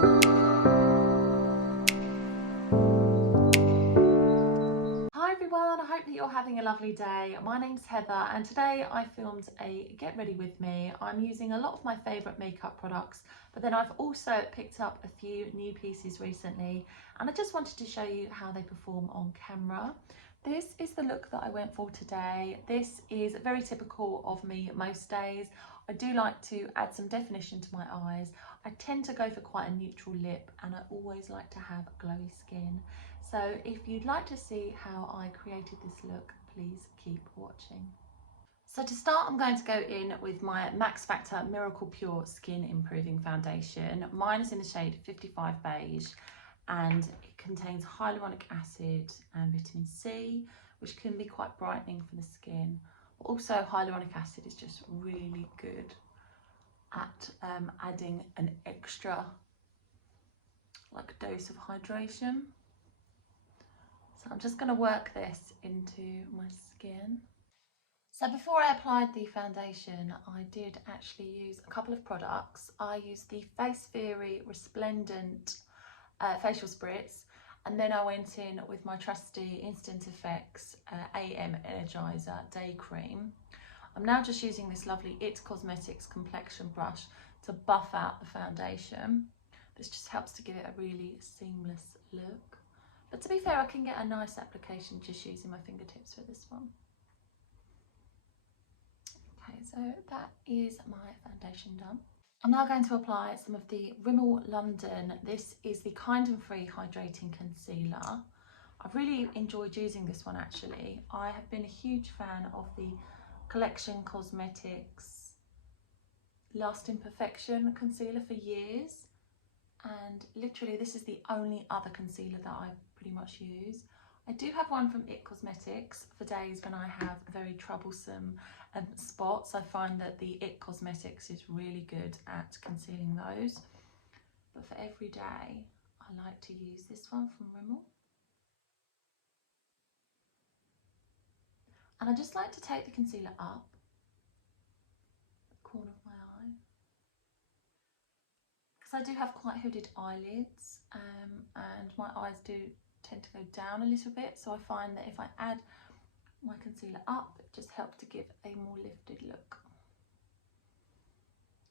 Hi everyone, I hope that you're having a lovely day. My name's Heather and today I filmed a get ready with me. I'm using a lot of my favourite makeup products, but then I've also picked up a few new pieces recently and I just wanted to show you how they perform on camera. This is the look that I went for today. This is very typical of me most days. I do like to add some definition to my eyes. I tend to go for quite a neutral lip and I always like to have glowy skin. So if you'd like to see how I created this look, please keep watching. So to start, I'm going to go in with my Max Factor Miracle Pure Skin Improving Foundation. Mine is in the shade 55 Beige and it contains hyaluronic acid and vitamin C, which can be quite brightening for the skin. Also, hyaluronic acid is just really good at adding an extra dose of hydration. So I'm just going to work this into my skin. So before I applied the foundation, I did actually use a couple of products. I used the Face Theory Resplendent facial spritz, and then I went in with my trusty Instant Effects AM Energizer Day Cream. I'm now just using this lovely It Cosmetics complexion brush to buff out the foundation. This just helps to give it a really seamless look. But to be fair, I can get a nice application just using my fingertips for this one. Okay, so that is my foundation done. I'm now going to apply some of the Rimmel London. This is the Kind and Free Hydrating Concealer. I've really enjoyed using this one actually. I have been a huge fan of the Collection Cosmetics Lasting Perfection concealer for years. And literally this is the only other concealer that I pretty much use. I do have one from It Cosmetics for days when I have very troublesome spots. I find that the It Cosmetics is really good at concealing those. But for every day, I like to use this one from Rimmel. And I just like to take the concealer up the corner of my eye, because I do have quite hooded eyelids and my eyes do tend to go down a little bit, so I find that if I add my concealer up, it just helps to give a more lifted look.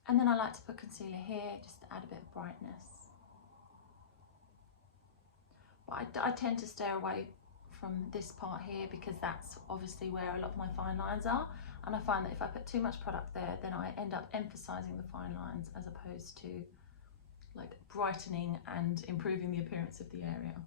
And then I like to put concealer here just to add a bit of brightness. But I tend to stay away from this part here because that's obviously where a lot of my fine lines are, and I find that if I put too much product there, then I end up emphasising the fine lines as opposed to brightening and improving the appearance of the area.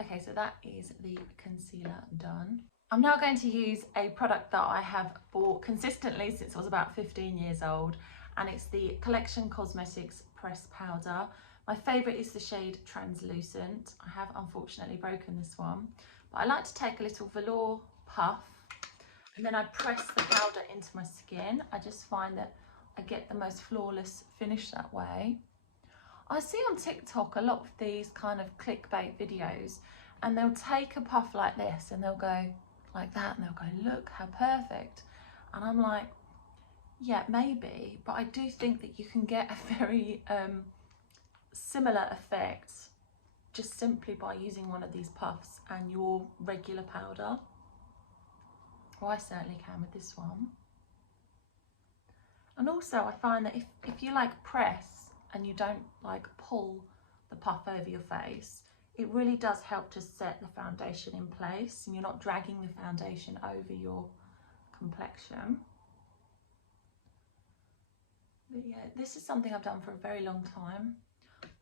Okay, so that is the concealer done. I'm now going to use a product that I have bought consistently since I was about 15 years old, and it's the Collection Cosmetics Pressed Powder. My favourite is the shade Translucent. I have unfortunately broken this one, but I like to take a little velour puff and then I press the powder into my skin. I just find that I get the most flawless finish that way. I see on TikTok a lot of these kind of clickbait videos, and they'll take a puff like this and they'll go like that and they'll go, look how perfect. And I'm like, yeah, maybe, but I do think that you can get a very similar effect just simply by using one of these puffs and your regular powder. Well, I certainly can with this one. And also I find that if you press and you don't pull the puff over your face, it really does help to set the foundation in place and you're not dragging the foundation over your complexion. But yeah, this is something I've done for a very long time.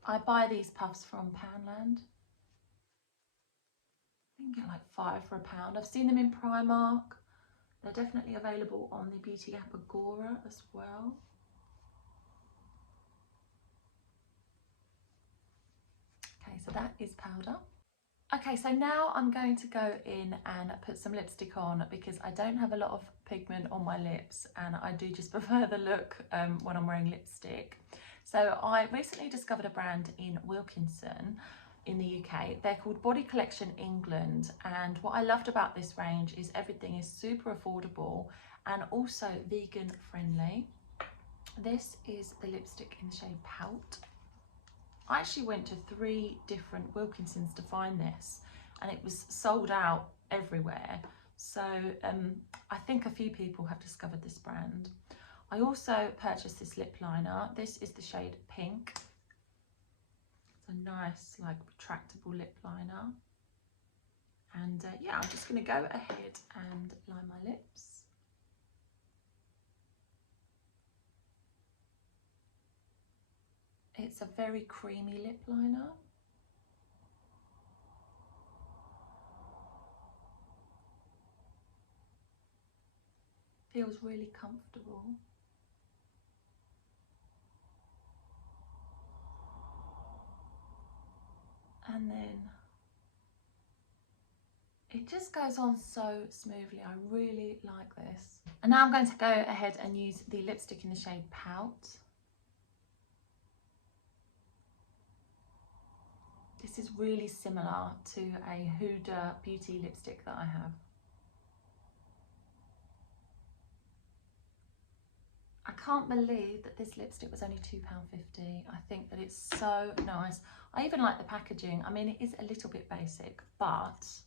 I buy these puffs from Poundland. You can get £5 for £1. I've seen them in Primark. They're definitely available on the beauty app Agora as well. Okay, so that is powder. Okay, so now I'm going to go in and put some lipstick on because I don't have a lot of pigment on my lips and I do just prefer the look when I'm wearing lipstick. So I recently discovered a brand in Wilkinson in the UK. They're called Body Collection England, and what I loved about this range is everything is super affordable and also vegan friendly. This is the lipstick in the shade Pout. I actually went to 3 different Wilkinsons to find this, and it was sold out everywhere. So I think a few people have discovered this brand. I also purchased this lip liner. This is the shade Pink. It's a nice, like, retractable lip liner. And yeah, I'm just going to go ahead and line my lips. It's a very creamy lip liner. Feels really comfortable. And then it just goes on so smoothly. I really like this. And now I'm going to go ahead and use the lipstick in the shade Pout. This is really similar to a Huda Beauty lipstick that I have. I can't believe that this lipstick was only £2.50. I think that it's so nice. I even like the packaging. I mean, it is a little bit basic, but it's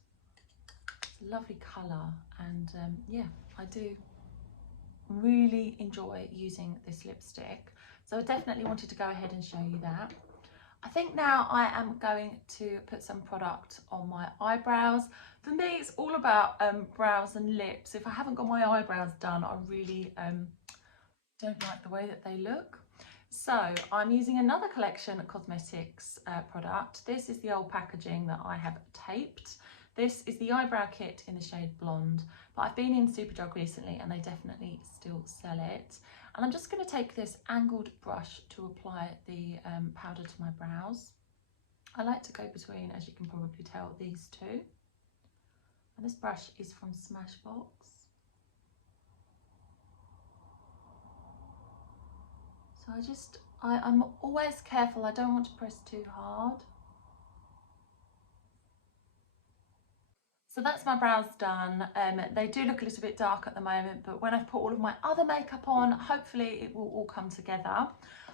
a lovely colour. And yeah, I do really enjoy using this lipstick. So I definitely wanted to go ahead and show you that. I think now I am going to put some product on my eyebrows. For me, it's all about brows and lips. If I haven't got my eyebrows done, I really don't like the way that they look. So I'm using another Collection Cosmetics product. This is the old packaging that I have taped. This is the eyebrow kit in the shade Blonde, but I've been in Superdrug recently and they definitely still sell it. And I'm just going to take this angled brush to apply the powder to my brows. I like to go between, as you can probably tell, these two. And this brush is from Smashbox. So I'm always careful, I don't want to press too hard. So that's my brows done. They do look a little bit dark at the moment, but when I've put all of my other makeup on, hopefully it will all come together.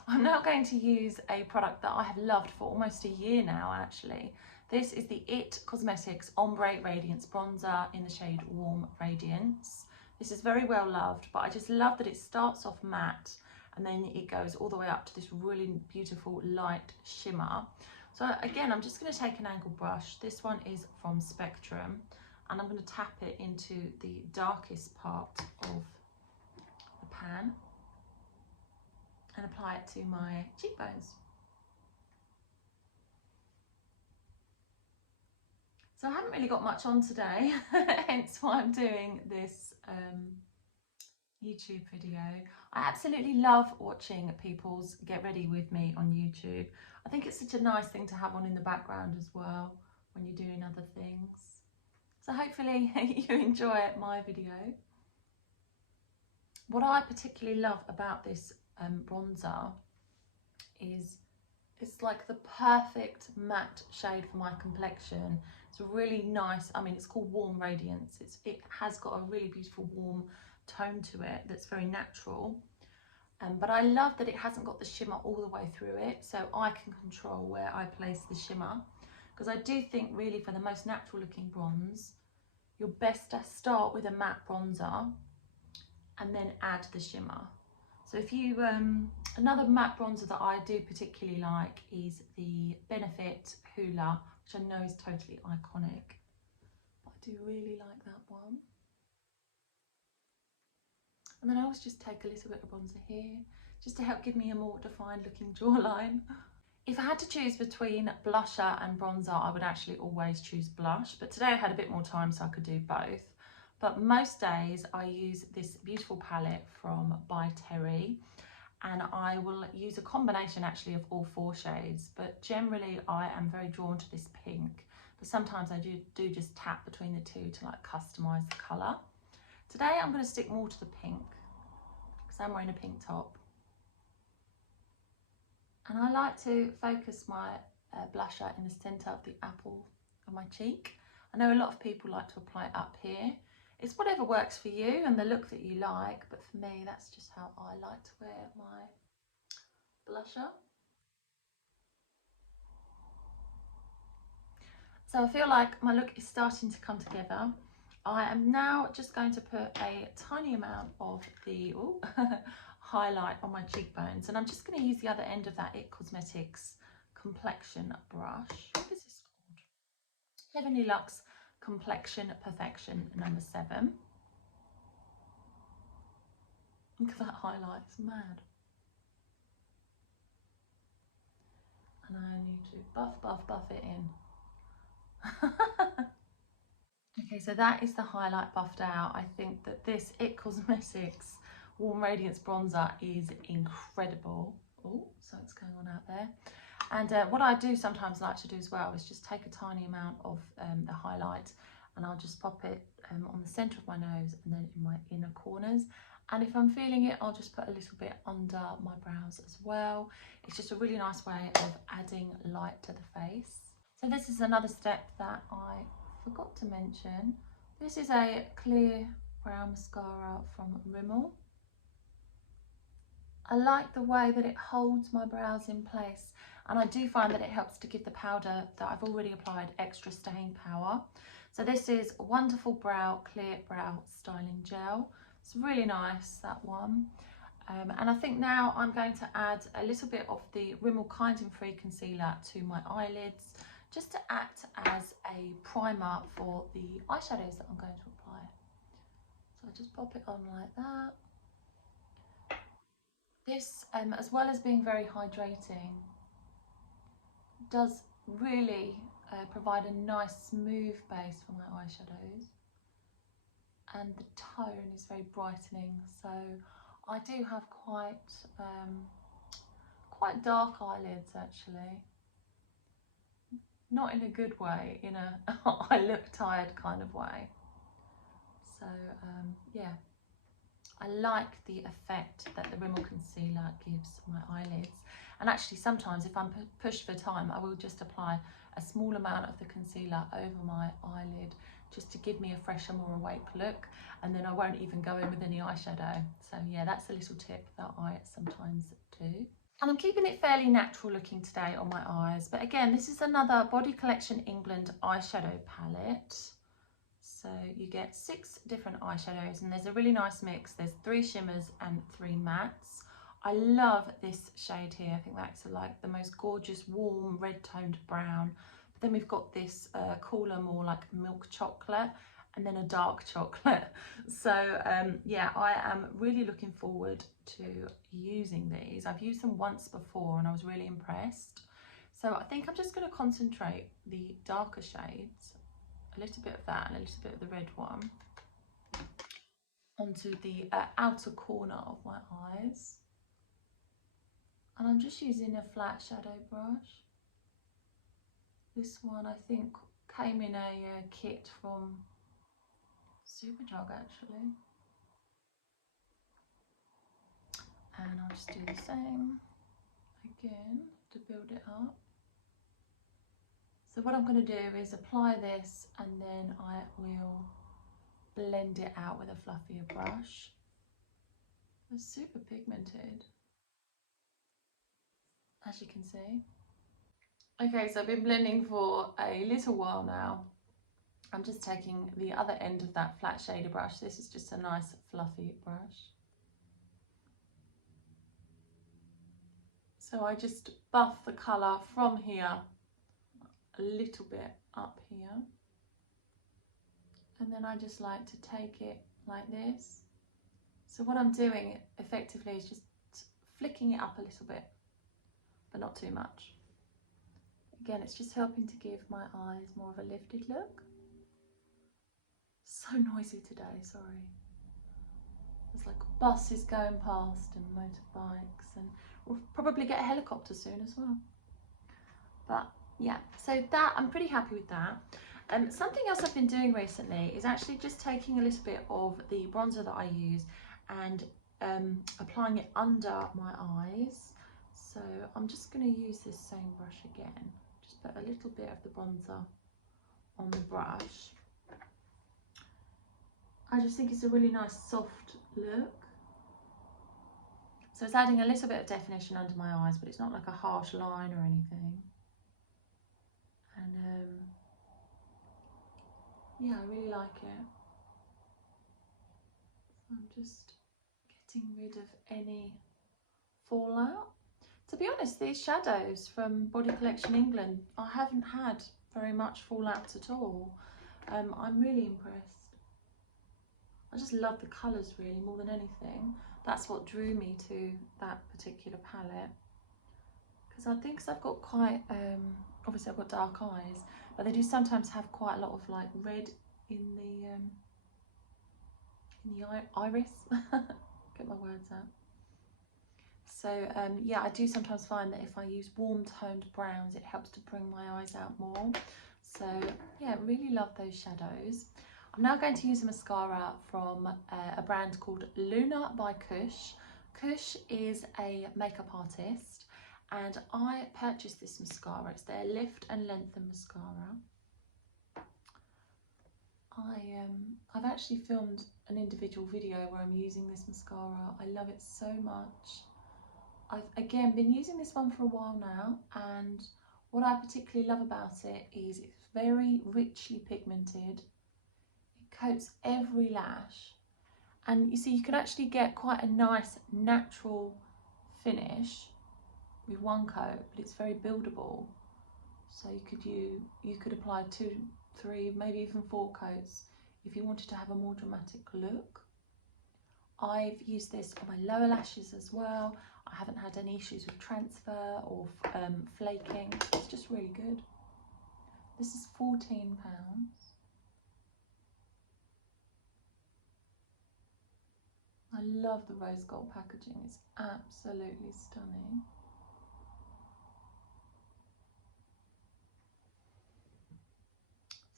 I'm now going to use a product that I have loved for almost a year now, actually. This is the IT Cosmetics Ombre Radiance Bronzer in the shade Warm Radiance. This is very well loved, but I just love that it starts off matte and then it goes all the way up to this really beautiful light shimmer. So again, I'm just going to take an angled brush. This one is from Spectrum, and I'm going to tap it into the darkest part of the pan and apply it to my cheekbones. So I haven't really got much on today, hence why I'm doing this YouTube video. I absolutely love watching people's get ready with me on YouTube. I think it's such a nice thing to have on in the background as well when you're doing other things. So hopefully you enjoy my video. What I particularly love about this bronzer is it's like the perfect matte shade for my complexion. It's a really nice, I mean, it's called Warm Radiance. It has got a really beautiful warm tone to it that's very natural. But I love that it hasn't got the shimmer all the way through it, so I can control where I place the shimmer. Because I do think really for the most natural looking bronze, you're best to start with a matte bronzer and then add the shimmer. So if you, another matte bronzer that I do particularly like is the Benefit Hoola, which I know is totally iconic. But I do really like that one. And then I always just take a little bit of bronzer here, just to help give me a more defined looking jawline. If I had to choose between blusher and bronzer, I would actually always choose blush. But today I had a bit more time, so I could do both. But most days I use this beautiful palette from By Terry. And I will use a combination actually of all 4 shades. But generally I am very drawn to this pink. But sometimes I do just tap between the two to like customise the colour. Today I'm going to stick more to the pink because I'm wearing a pink top. And I like to focus my blusher in the centre of the apple of my cheek. I know a lot of people like to apply it up here. It's whatever works for you and the look that you like, but for me that's just how I like to wear my blusher. So I feel like my look is starting to come together. I am now just going to put a tiny amount of the highlight on my cheekbones, and I'm just going to use the other end of that IT Cosmetics complexion brush. What is this called? Heavenly Luxe Complexion Perfection number 7. Look at that highlight, it's mad. And I need to buff it in. Okay, so that is the highlight buffed out. I think that this IT Cosmetics Warm Radiance Bronzer is incredible. Oh, something's going on out there. And what I do sometimes like to do as well is just take a tiny amount of the highlight, and I'll just pop it on the centre of my nose and then in my inner corners. And if I'm feeling it, I'll just put a little bit under my brows as well. It's just a really nice way of adding light to the face. So this is another step that I forgot to mention. This is a clear brow mascara from Rimmel. I like the way that it holds my brows in place, and I do find that it helps to give the powder that I've already applied extra staying power. So this is Wonderful Brow Clear Brow Styling Gel. It's really nice, that one. And I think now I'm going to add a little bit of the Rimmel Kind and Free Concealer to my eyelids, just to act as a primer for the eyeshadows that I'm going to apply. So I just pop it on like that. This, as well as being very hydrating, does really provide a nice smooth base for my eyeshadows, and the tone is very brightening. So I do have quite dark eyelids actually. Not in a good way, in a I look tired kind of way. So yeah, I like the effect that the Rimmel concealer gives my eyelids. And actually sometimes if I'm pushed for time, I will just apply a small amount of the concealer over my eyelid just to give me a fresher, more awake look, and then I won't even go in with any eyeshadow. So yeah, that's a little tip that I sometimes do. And I'm keeping it fairly natural looking today on my eyes. But again, this is another Body Collection England eyeshadow palette. So you get 6 different eyeshadows, and there's a really nice mix. There's 3 shimmers and 3 mattes. I love this shade here. I think that's like the most gorgeous warm red toned brown. But then we've got this cooler, more like milk chocolate, and then a dark chocolate. So yeah, I am really looking forward to using these. I've used them once before and I was really impressed. So I think I'm just going to concentrate the darker shades, a little bit of that and a little bit of the red one, onto the outer corner of my eyes. And I'm just using a flat shadow brush. This one I think came in a kit from Superdrug actually. And I'll just do the same again to build it up. So what I'm going to do is apply this, and then I will blend it out with a fluffier brush. It's super pigmented, as you can see. Okay, so I've been blending for a little while now. I'm just taking the other end of that flat shader brush. This is just a nice fluffy brush. So I just buff the colour from here a little bit up here. And then I just like to take it like this. So what I'm doing effectively is just flicking it up a little bit, but not too much. Again, it's just helping to give my eyes more of a lifted look. So noisy today, sorry. There's like buses going past and motorbikes, and we'll probably get a helicopter soon as well. But yeah, so that, I'm pretty happy with that. Something else I've been doing recently is actually just taking a little bit of the bronzer that I use and applying it under my eyes. So I'm just going to use this same brush again. Just put a little bit of the bronzer on the brush. I just think it's a really nice soft look. So it's adding a little bit of definition under my eyes, but it's not like a harsh line or anything. And yeah, I really like it. I'm just getting rid of any fallout. To be honest, these shadows from Body Collection England, I haven't had very much fallout at all. I'm really impressed. I just love the colours really more than anything. That's what drew me to that particular palette. Because I think I've got quite, obviously I've got dark eyes, but they do sometimes have quite a lot of like red in the iris. Get my words out. So yeah, I do sometimes find that if I use warm toned browns, it helps to bring my eyes out more. So yeah, really love those shadows. I'm now going to use a mascara from a brand called Luna by Kush. Kush is a makeup artist, and I purchased this mascara. It's their Lift and Lengthen mascara. I've actually filmed an individual video where I'm using this mascara. I love it so much. I've again been using this one for a while now, and what I particularly love about it is it's very richly pigmented. It coats every lash, and you see you can actually get quite a nice natural finish with one coat, but it's very buildable. So you could apply 2, 3, maybe even 4 coats if you wanted to have a more dramatic look. I've used this on my lower lashes as well. I haven't had any issues with transfer or flaking. It's just really good. This is £14. I love the rose gold packaging. It's absolutely stunning.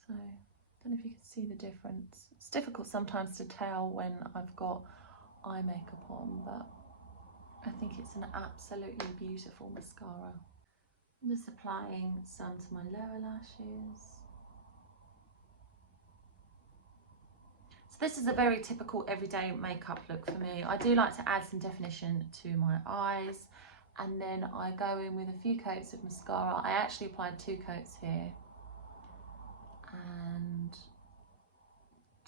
So, I don't know if you can see the difference. It's difficult sometimes to tell when I've got eye makeup on, but I think it's an absolutely beautiful mascara. I'm just applying some to my lower lashes. So this is a very typical everyday makeup look for me. I do like to add some definition to my eyes, and then I go in with a few coats of mascara. I actually applied 2 coats here, and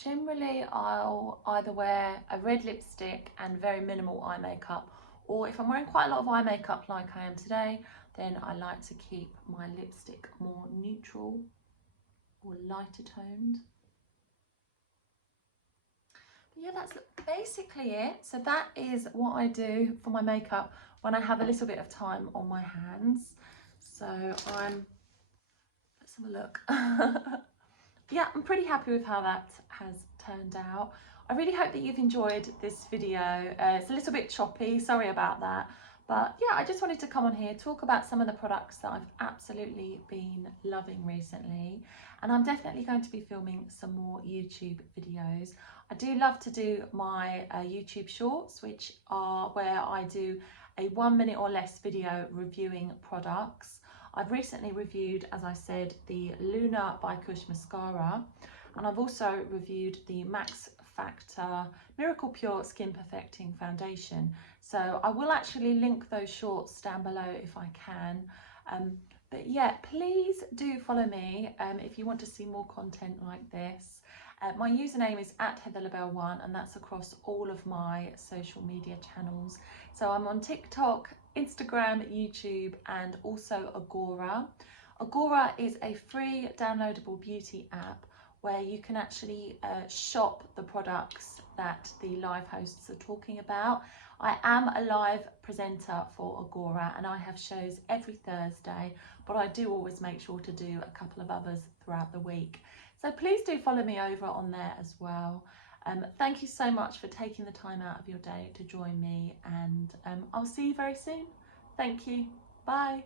generally I'll either wear a red lipstick and very minimal eye makeup, or if I'm wearing quite a lot of eye makeup like I am today, then I like to keep my lipstick more neutral or lighter toned. But yeah, that's basically it. So that is what I do for my makeup when I have a little bit of time on my hands. So let's have a look. Yeah, I'm pretty happy with how that has turned out. I really hope that you've enjoyed this video. It's a little bit choppy, sorry about that. But yeah, I just wanted to come on here, talk about some of the products that I've absolutely been loving recently. And I'm definitely going to be filming some more YouTube videos. I do love to do my YouTube shorts, which are where I do a 1 minute or less video reviewing products. I've recently reviewed, as I said, the Luna by Kush mascara, and I've also reviewed the Max Factor Miracle Pure Skin Perfecting Foundation. So I will actually link those shorts down below if I can. But yeah, please do follow me if you want to see more content like this. My username is @HeatherLa-Belle1, and that's across all of my social media channels. So I'm on TikTok, Instagram, YouTube, and also Agora. Agora is a free downloadable beauty app where you can actually shop the products that the live hosts are talking about. I am a live presenter for Agora, and I have shows every Thursday, but I do always make sure to do a couple of others throughout the week. So please do follow me over on there as well. Thank you so much for taking the time out of your day to join me, and I'll see you very soon. Thank you. Bye.